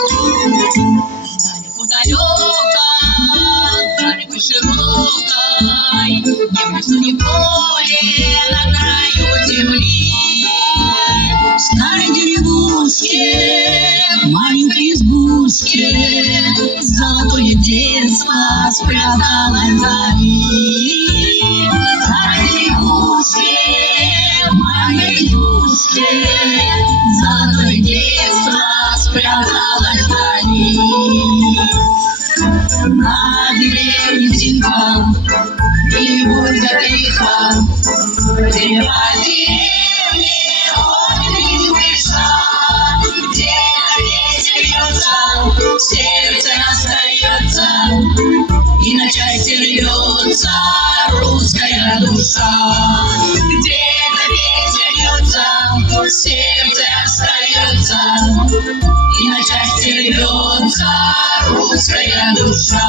Далеко, далеко широкой, не в лесу, не в поле, на краю земли, в старой деревушке, в маленькой избушке, золотое детство спряталось вдали. В старой деревушке, в маленькой избушке, золотое детство спряталось вдали. На деревне птица, и будет тихо, где по деревне ходит крыша, где ветер льется, в сердце остается, и на части рвется русская душа. Где-то ветер льется, в сердце остается, и на части рвется русская душа.